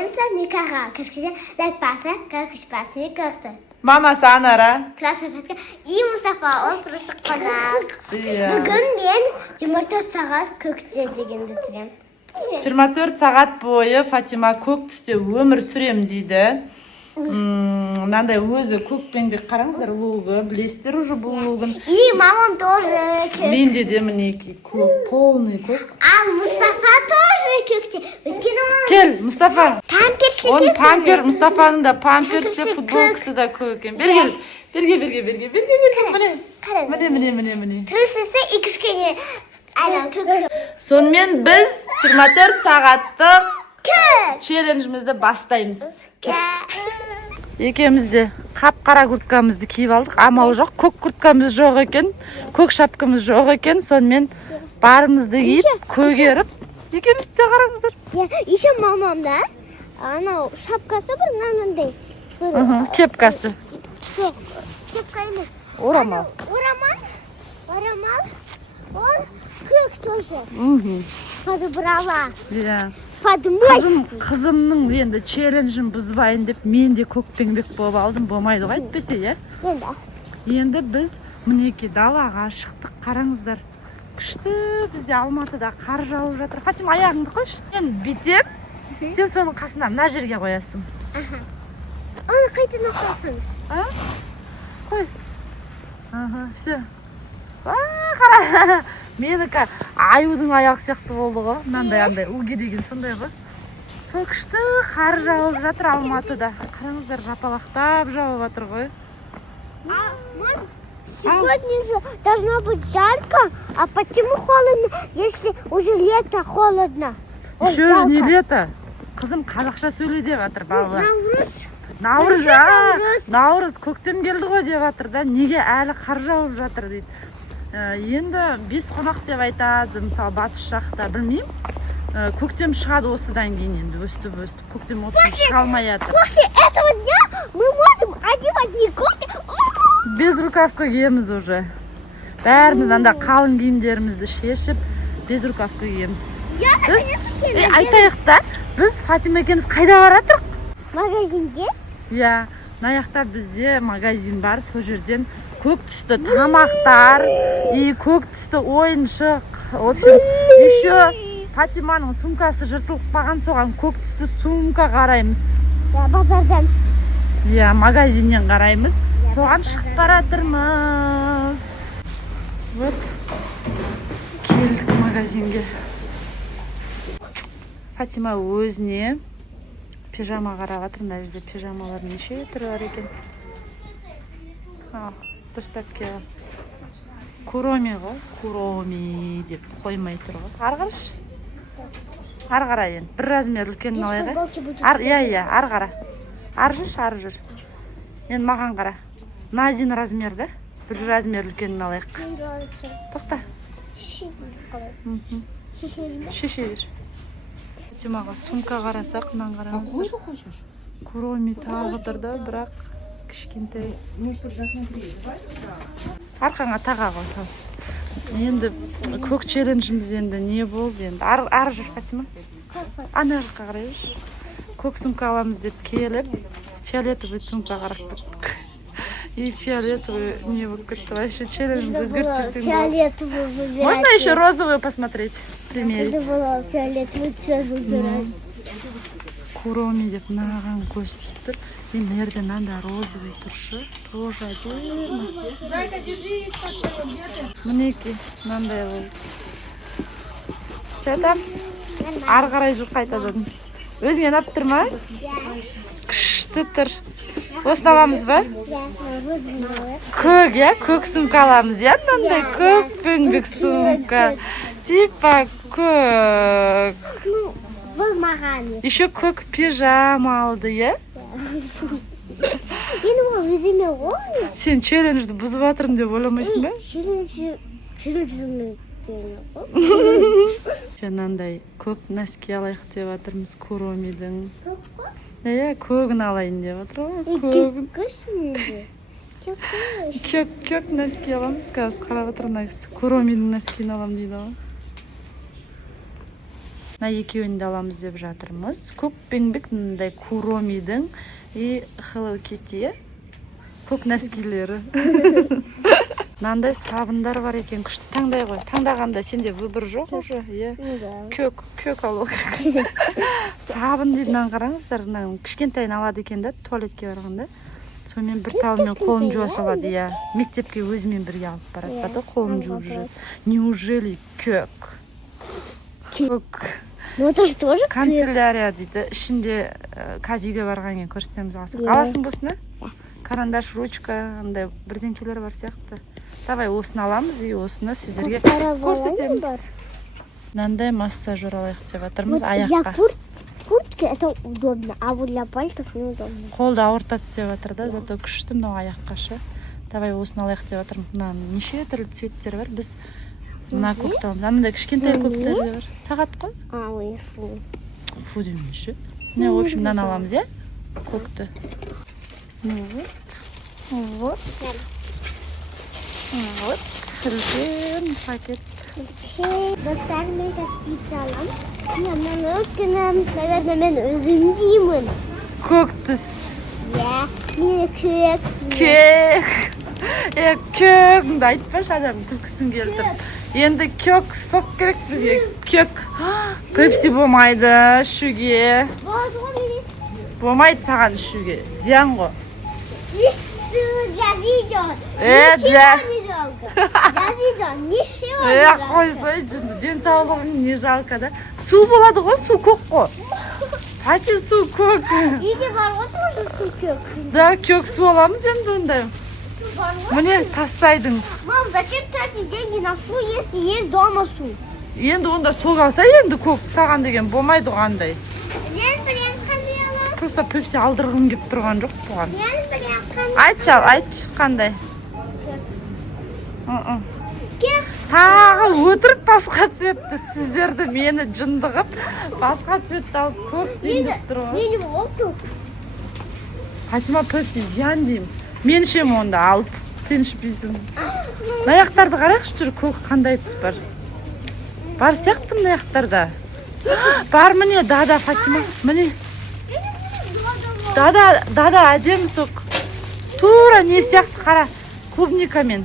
Алимса никаға кішкеде дәтпасы, кішпасы, көкті. Мамасы Анара. Классофетке. И Мұстафа, ол просто қонақ. Бүгін мен 24 сағат көкте дегенді түрем. 24 сағат бойы Фатима көк түсте өмір сүрем дейді. Мынандай өзі көкпеңдек қараңыздар, лугы, білесіздер уже бұл лугын. И мамам тоже көк. Менде де мінекей көк, полный көк. А Мұстафа тоже көкте. Өскені мамам. Кел, Мұстафа. Памперсі көк. Он пампер, Мұстафаның да памперсі, футболкасы да көк екен. Берге. Міне. Трусысы кішкене айдан көк. Сонымен біз 24 сағаттық Көк. челленджімізді бастаймыз. Екеуміз де қап-қара курткамызды киіп алдық. Амал жоқ, көк курткамыз жоқ екен, көк шапкамыз жоқ екен. Сонымен барымызды киіп, көгеріп, екеуміз де қараңыздар. Еще мамамда анау шапкасы бір мынандай. Кепкасы. Жоқ, кепка емес. Орамал. Орамал. Ол көк тоже. Подобрала. Иә. Подмой. Қызымның енді челленджін бұзбайын деп мен де көкпеңбек болып алдым. Болмайды ғой әйтпесе, иә? Енді біз мінекей далаға шықтық, қараңыздар. Күшті, бізде Алматыда қар жауып жатыр. Фатима, аяғыңды қойшы. Мен бүйтем, сен соның қасына мына жерге қоясың. Оны қайтын оқасыңыз. Қой. Все. Қара. Менікі аюдың аяғы сияқты болды ғой. Мынандай уге деген сондай ғой. Сол күшті қар жауып жатыр Алматыда. Қараңыздар, жапалақтап жауып жатыр ғой. Мам, сегодня же должно быть жарко, а почему холодно, если уже лето холодно? Еще не лето. Қызым қазақша сөйле деп жатыр балалар. Наурыз көктем келді ғой деп жатыр да. Неге әлі қар жауып жатыр дейді. Енді бес қонақ деп айтады, мысалы батыс жақта, білмеймін. Көктем шығады осыдан кейін енді өстіп. Көктем шыға алмай жатыр. После этого дня мы можем одевать не кофте. Без рукавка киеміз уже. Бәріміз анда қалың киімдерімізді шешіп, без рукавка киеміз. Айтайық та, біз Фатима екеуміз қайда баратырық? Магазинде? Иә, мына бізде магазин бар, сол жерден көк түсті тамақтар, көк түсті ойыншық. В общем, еще Фатиманың сумкасы жыртылып қалған, соған көк түсті сумка қараймыз. Базардан. Иә, магазиннен қараймыз. Соған шығып баратырмыз. Вот. Келдік магазинге. Фатима өзіне пижама қарап жатыр. Мына жерде пижамалар неше түрі бар екен. Дұрыстап келіп. Куроми ғой. Куроми деп қоймай тұр ғой. Ары қараш. Ары қара енді. Бір размер үлкенін алайға. Иә, ары қара. Ары жүр. Енді маған қара. На один размер, да? Бір размер үлкенін алайық. Тоқта. Шеше бер. Фатимаға сумка қарасақ, мынан қараңыз. Куроми тағы тұр да, бірақ кішкентай. Арқаңа таға ғой. Енді көк челленджіміз енді не болды енді. Ары жүр, Фатима. Ана жаққа қарай жүр. Көк сумка аламыз деп келіп, фиолетовый сумка қарап кеттік. И фиолетовый не болып кетті. Вообще челленджімді өзгертіп Фиолетовый выбирать. Можно еще розовую посмотреть? Примерить. Это было фиолетовый цвет выбирать. Куроми деп маған көз түсіп тұр. Мына жерде мында розовый тұршы. Тоже отдельно. Зайка, держи, Мінекей, мынандай болды. Что там? Ары қарай жүр қайтадан. Өзіңе нап тұр ма? Күшті тұр. Осыны аламыз ба? Көк, иә? Көк сумка аламыз, иә? Мынандай көкпеңбек сумка. Типа көк. Еще көк пижама алды, иә? Мен ол өзіме ғой. Сен челленджді бұзып жатырмын деп ойламайсың ба? Челленджді Мынандай көк носки алайық деп жатырмыз Куромидің. Иә, көгін алайын деп жатыр ғой. Көк носки аламыз, қазір қарап жатыр мына кісі. Куромидің носкиін алам дейді ғой. мына екеуін де аламыз деп жатырмыз. Көкпеңбек мындай Куромидің и Hello Kitty көк нәскилері. Мынандай сабындар бар екен, күшті таңдай ғой. Таңдағанда сенде выбор жоқ уже, иә. Көк алу керек. Сабын дейді, мынаны қараңыздар, мынаны кішкентайын алады екен да, туалетке барғанда. Сонымен бір тауымен қолын жуа салады, иә. Мектепке өзімен бірге алып барады, зато қолын жуып жүреді. Неужели көк? Көк. Ну это же тоже канцелярия дейді. Ішінде казиге барған екен көрсетеміз. Аласың босына? Карандаш, ручка, андай бірдеңкелер бар сияқты. Давай осыны аламыз и осыны сіздерге көрсетеміз. Мынандай массажер алайық деп жатырмыз аяққа. Для куртки это удобно, а вот для пальцев неудобно. Қолды ауыртады деп жатыр да, зато күшті мынау аяққа ше. Давай осыны алайық деп жатырмын. Мына неше түрлі цветтер бар. Біз мына көкті аламыз. Анандай кішкентай көктер де бар. Сағат қой? Ой, фу. Фу деймін ше. Не, в общем, мынаны аламыз, иә? Көкті. Ну вот. Вот. Үлкен пакет. Достармен кәспейіп салам. Мен өткенім, наверное, мен өзім деймін. Көк түс. Иә, мені көк. Көкіңді айтпашы, адам күлкісін келтір. Енді көк сок керек бізге. Көк. Пепси болмайды ішуге. Болмайды саған ішуге. Зиян ғой. Для видео. Для видео. Ничего. Қойсай жүнді. Денсаулығың не жалко да. Су болады ғой, су көк қой. Пати су көк. Үйде бар ғой тоже су көк. Да, көк су аламыз енді ондай. Міне тастайдың. Мам, зачем тратить деньги на су, если есть дома су? Енді онда сок алса енді көк саған деген болмайды қандай. Мен білем қандай алам. Просто пепси алдырғым кеп тұрған жоқ бұған. Мен білем қандай. Айтшы, қандай? Көк. Тағы өтірік басқа цветті сіздерді мені жындығып, басқа цветті алып көк дейін деп тұр ғой. Мен болду. Фатима пепси зиян деймін. Мен ішем онда алып, сен ішпейсің. Аяқтарды қарайықшы жүр, көк қандай түс бар. Бар сияқты мына аяқтарда. Бар міне, дада Фатима, міне. Дада әдемі сок. Тура не сияқты қара, клубникамен.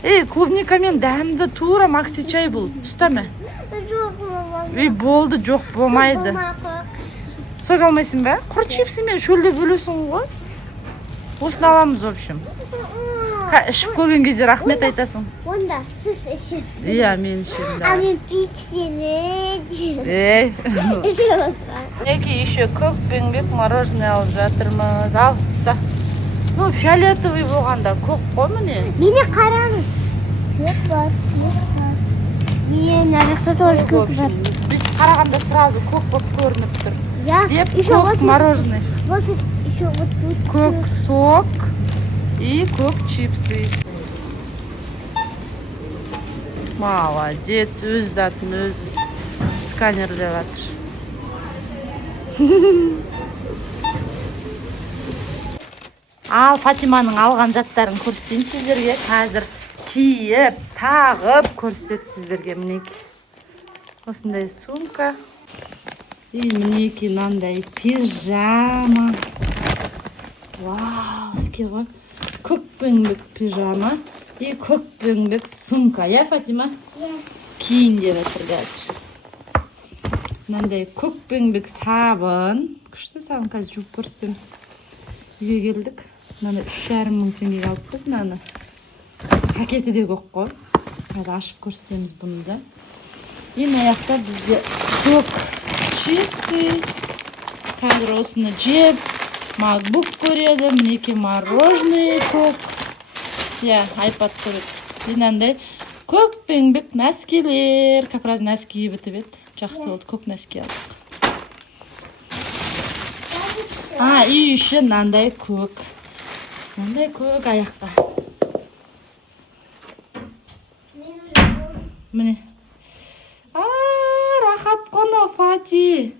Клубникамен дәмді тура макси чай бұл. Үстәме. Болды, жоқ, болмайды. Сок алмайсың ба? Құр чипсімен шөлде бөлесің ғой. Осыны аламыз, в общем. Ішіп көрген кезде рахмет айтасың. Онда сіз ішесіз. Иә, мен ішем, да. А мен пепсині. Неке еще көкпеңбек мороженое алып жатырмыз. Ал, ұста. Ну, фиолетовый болғанда көк қой міне. Мені қараңыз. Көк бар. Мен арақта тоже көк бар. Біз қарағанда сразу көк болып көрініп тұр. Деп көк мороженое. Вот еще вот тут. Көк сок и көк чипсы. Молодец, өз затын өзі сканерлеп жатыр. Ал Фатиманың алған заттарын көрсетейін сіздерге. Қазір киіп, тағып көрсетеді сіздерге. Мінеки. Осындай сумка. И мінеки мынандай пижама. Вау, іске ғой. Көкпеңбек пижама. И көкпеңбек сумка. Я, Фатима? Киін деп жатыр қазір. Мынандай көкпеңбек сабын. Күшті сабын қазір жуып көрсетеміз. Үйге келдік. Мынаны 3,5 мың теңгеге алыппыз. Мынаны пакеті де көк қой. Қазір ашып көрсетеміз бұны да. Ең аяқта бізде көк чипсы. Қазір осыны жеп, макбук көреді. Мінеке мороженое көк. Я, айпад көреді. Мынандай көкпеңбек нәскилер. Как раз нәски бітіп еді. Жақсы болды, көк нәски алдық. И еще мынандай көк. Мынандай көк аяққа. Міне. Рахат қона, Фати.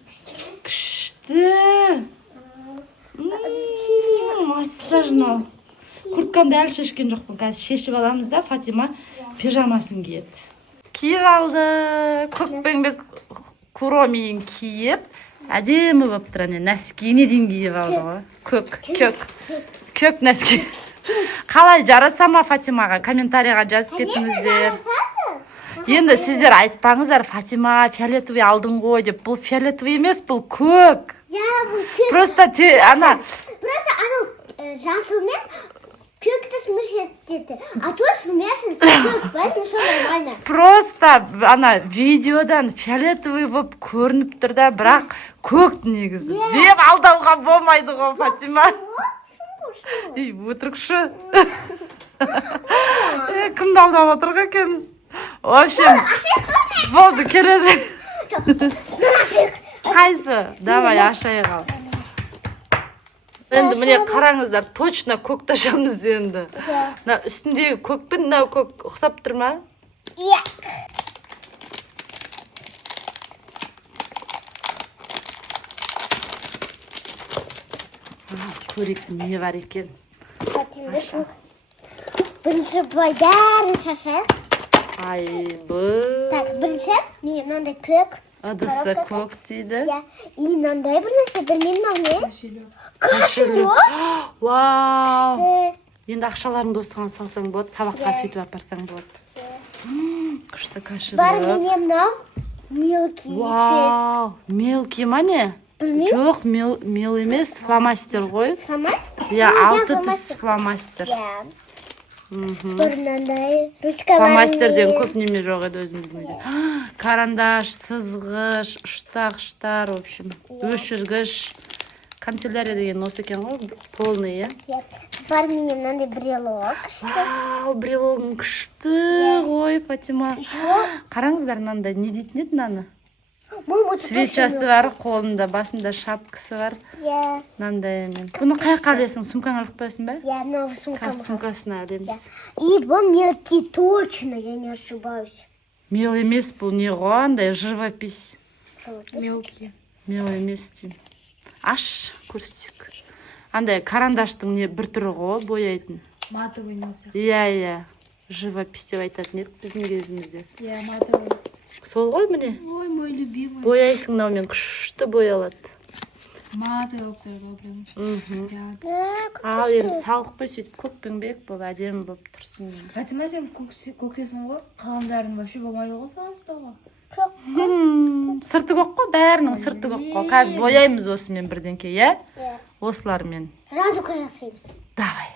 Күшті. Массажнау. Құрткамды әлі шешкен жоқпын. Қазір шешіп аламыз да, Фатима пижамасын киеді. Киіп алды. Көкпеңбек куромиін киіп, әдемі болып тұр, нәскиіне дейін киіп алды ғой. Көк нәски. Қалай жараса ма Фатимаға? Комментарийға жазып кетіңіздер. Енді сіздер айтпаңыздар, Фатима фиолетовый алдың ғой деп. Бұл фиолетовый емес, бұл көк. бұл көк. Просто анау жасылмен көкті смешеттеді. А то смешен көк, поэтому все нормально. Просто видеодан фиолетовый болып көрініп тұр да, бірақ көк негізі. Деп алдауға болмайды ғой, Фатима. Өтірікші. Кімді алдап отырға екенбіз? В общем, болды, келесі. Қайсы? Давай, ашайық ал. Енді міне қараңыздар, точно көк ташамыз енді. Үстіндегі көк пен мынау көк ұқсап тұр ма? Иә. Көрейік, не бар екен? Бірінші бұлай бәрін шашайық. Ай, бұл... Так, бірінші мен мынандай көк. Ыдысы көк дейді. И мынандай бір нәрсе, білмеймін ау не? Кошелек. Вау! Енді ақшаларыңды осыған салсаң болады, сабаққа сөйтіп апарсаң болады. Күшті кошелек. Бар мене мынау мелкий. Вау! Мелкий ма не? Жоқ, мел емес, фломастер ғой. Фломастер? Иә, 6 түс фломастер. Спор мынандай ручкаларым. Фломастерден көп неме жоқ еді өзімізде. Карандаш, сызғыш, ұштағыштар, в общем, өшіргіш. Канцелярия деген осы екен ғой, полный, иә? Бар мене мынандай брелок. Вау, брелогың күшті ғой, Фатима. Қараңыздар, мынандай не дейтін еді мынаны? Свечасы бар, қолында, басында шапкасы бар. Иә. Мынандай мен. Бұны қайыққа ілесің, сумкаңа іліп қоясың ба? Иә, мынау сумкама. Сумкасына ілеміз. И бұл мелкий точно, я не ошибаюсь. Мел емес, бұл не ғой, андай живопись. Мелкий. Мел емес деймін. Аш, көрсетек. Андай карандаштың не бір түрі ғой, бояйтын. Матовый мелся. Иә. Живопись деп айтатын едік біздің кезімізде. Я матовый. Сол ғой міне? Ой, мой любимый. Бояйсың наумен күшті боялады. Матовый прям. Ал енді салқпай сөйтіп көкпеңбек болып әдемі болып тұрсын. Фатима, сен көктесің ғой, қаламдарын вообще болмайды ғой саған ұстауға. Сырты көк қой, бәрінің сырты көк қой. Қазір бояймыз осымен бірденке, иә? Осылармен. Радуга жасаймыз. Давай.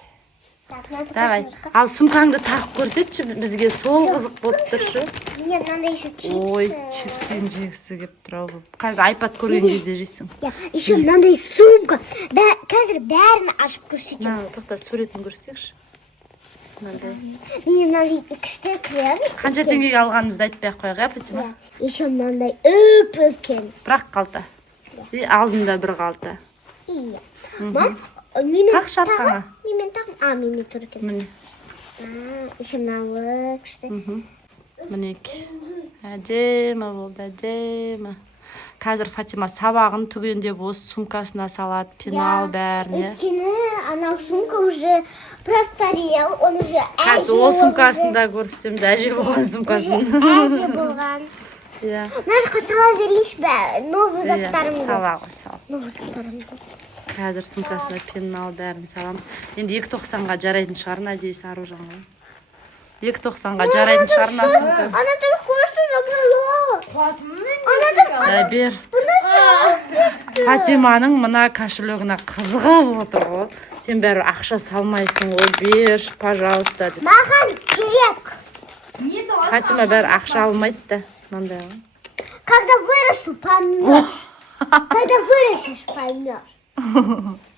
Ал сумкаңды тағып көрсетші, бізге сол қызық болып тұршы. Мене мынандай еще чипсы. Ой, чипсен жегісі кеп тұр. Қазір айпад көрген кезде жейсің. Еще мынандай сумка. Қазір бәрін ашып көрсетемін. Тоқта, суретін көрсетекші. Мене мынандай күшті крем. Қанша теңгеге алғанымызды айтпай ақ қояйық, Фатима? Еще мынандай үлкен. Бірақ қалта. Алдында бір қалта. Иә. Тақ шапқаңа. Немен тағым? Мені тұр екен. Міне. Еще мынауы күшті. Мінекі. Әдемі болды, әдемі. Қазір Фатима сабағын түгендеп осы сумкасына салады, пенал бәріне. Өйткені анау сумка уже простарел, он уже әже. Қазір ол сумкасында көрсетеміз, әже болған сумкасын. Әже болған. Иә. Мына жаққа сала берейінші бә, новый заттарымды. Сала ғой, сала. Новый заттарымды. Қазір сумкасына пенал бәрін саламыз. Енді 2.90-ға жарайтын шығар, надеюсь, аружан ғой. 2.90-ға жарайтын шығар, на сумкасы. Она там кое-что забрала. Она там... Бер. Фатиманың мына кошелегіне қызығып отыр ғой. Сен бәрі ақша салмайсың ғой, берш, пожалуйста. Маған керек. Фатима бәрі ақша алмайды да. Мынандай ғой. Когда вырасту, поймешь. Когда вырастешь, поймешь.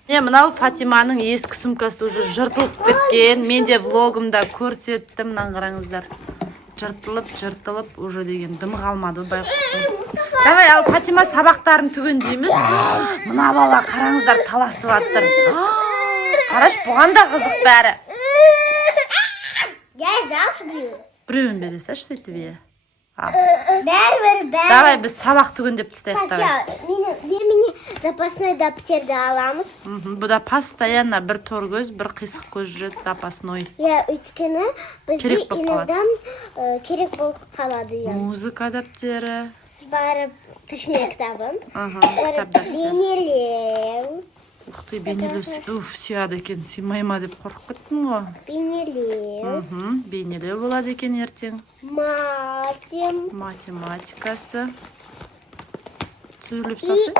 Не, мынау Фатиманың ескі сумкасы уже жыртылып кеткен. Мен де влогымда көрсеттім, мынаны қараңыздар. Жыртылып уже деген дым қалмады байқұстың. Давай, ал Фатима сабақтарын түгендейміз. Мына бала қараңыздар таласып жатыр. Қараш, бұған да қызық бәрі. Я дальше бью. Біреуін бере салшы сөйтіп иә. Бәрі. Давай, біз сабақ түгендеп тастайық, давай. Мені запасной дәптерді аламыз. Бұда постоянно бір тор көз, бір қисық көз жүреді, запасной. Өйткені бізде Керек болып иногдан керек болып қалады. Музыка дәптері. Барып, точнее, кітабым. Кітап дәптері. Бейнелеу. Ух ты, бейнелеу. Сүйады екен, сыймай ма деп қорқып кеттің ғой. Бейнелеу. Бейнелеу болады екен ертең. Математикасы. Сөйлеп сасы.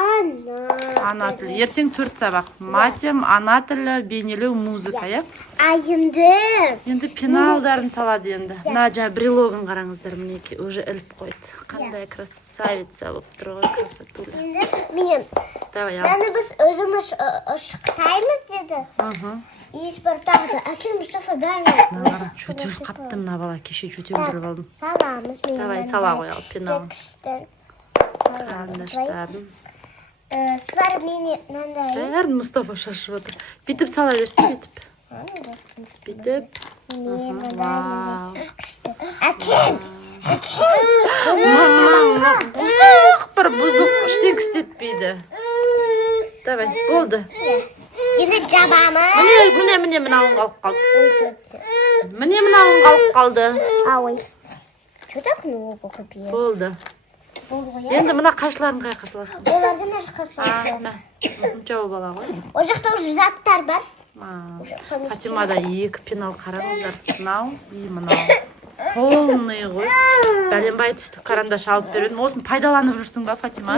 Ана тілі. Ертең 4 сабақ. Матем, ана тілі, бейнелеу, музыка, я? Енді пеналдарын салады енді. На, жа, брелогын қараңыздар, мінеке, уже іліп қойды. Қандай красавица болып тұр ғой, красотуля. Енді, мен, мәні біз өзіміз ұшықтаймыз деді. Ешбір тағды, әкел Мұстафа бәрін. Нағара, чөтел қапты мына бала, кеше чөтел тұрып алдым. Саламыз, мен. Давай, сала қойал, пеналын. Қарындаштарын. Спар мені мынандай. Бәрін Мұстафа шашып отыр. Битіп сала берсін, битіп. Битіп. Әкел! Бір бұзық іштен кістетпейді. Давай, болды. Енді жабамыз. Міне мынауын қалып қалды. Міне мынауын қалып қалды. Ой. Чөтек ну оқып ес. Болды. Енді мына қайшыларын қайқа саласың? Олардың ашқасы. Жауып ала ғой. О жақта уже заттар бар. Фатимада 2 пенал қараңыздар. Мынау и мынау. Полный ғой. Бәленбай түстік қарандаш алып бередім. Осын пайдаланып жүрсің ба, Фатима?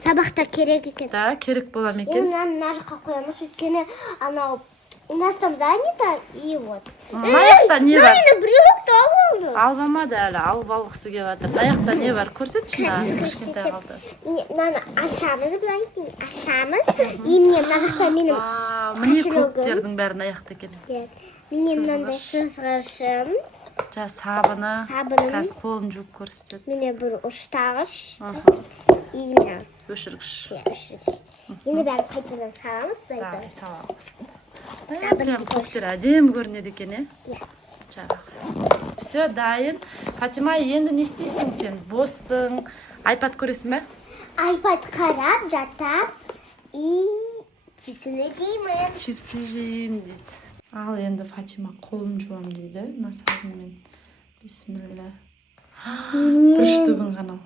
Сабақта керек екен. Да, керек бола ма екен? Мына жаққа қоямыз, өйткені анау у нас там занято, и вот. Аяқта не бар? Мені брелокты алып алды. Албамады әлі, алып алғысы келіп жатыр. Аяқта не бар? Көрсетші на кішкентай қалтасы. Мынаны ашамыз, былай ашамыз. И мне мына жақта менің міне көктердің бәрін аяқта екен. Менің мынандай сызғышым. Жа сабыны. Қазір қолын жуып көрсетеді. Міне бір ұштағыш. И мына. Өшіргіш. Енді бәрін қайтадан саламыз. Да, саламыз. Прям көктер әдемі көрінеді екен, е? Жарақ. Все, дайын. Фатима, енді не істейсің сен? Боссың. Айпад көресің бе? Айпад қарап, жатап. И чипсыны жеймін. Чипсы жеймін дейді. Ал енді Фатима қолын жуам дейді. Насабынмен. Бисмилля. Бір штугын ғана.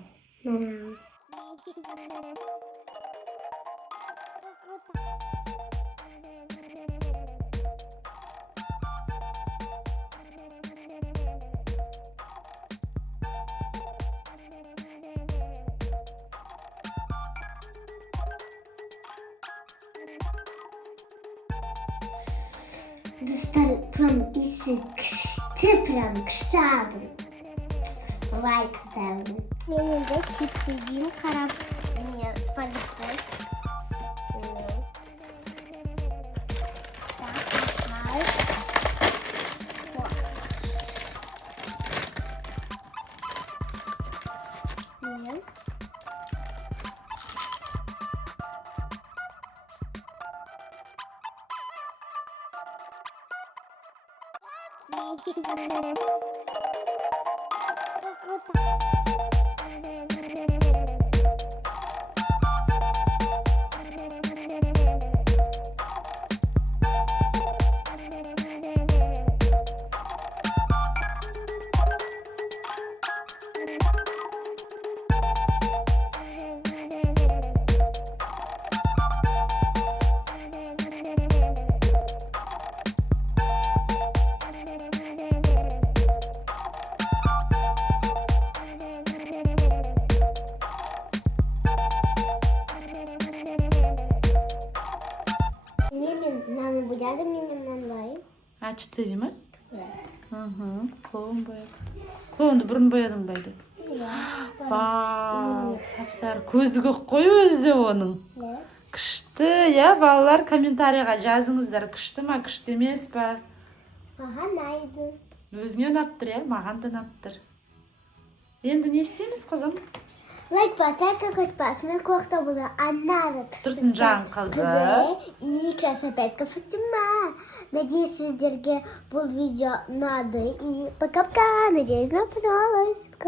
Dostlar, prям isi kıştı, prям kıştı aldım. Vay kızlarım. Benim de chips yediğim karab. Benim spagetti. А4 ма? Клоун бояды. Клоунды бұрын боядың байды? Вау, сап-сары көзі көк қой өзі оның. Күшті, я, балалар комментарийға жазыңыздар. Күшті ма, күшті емес па? Маған ұнайды. Өзіңе ұнап тұр, я? Маған да ұнап тұр. Енді не істейміз, қызым? Лайк басайық, көтпас. Мен қоқта бұда аннары тұрсын жан қызы. И красотка Фатима. Надеюсь, сіздерге бұл видео ұнады. И пока-пока. Надеюсь, вам понравилось.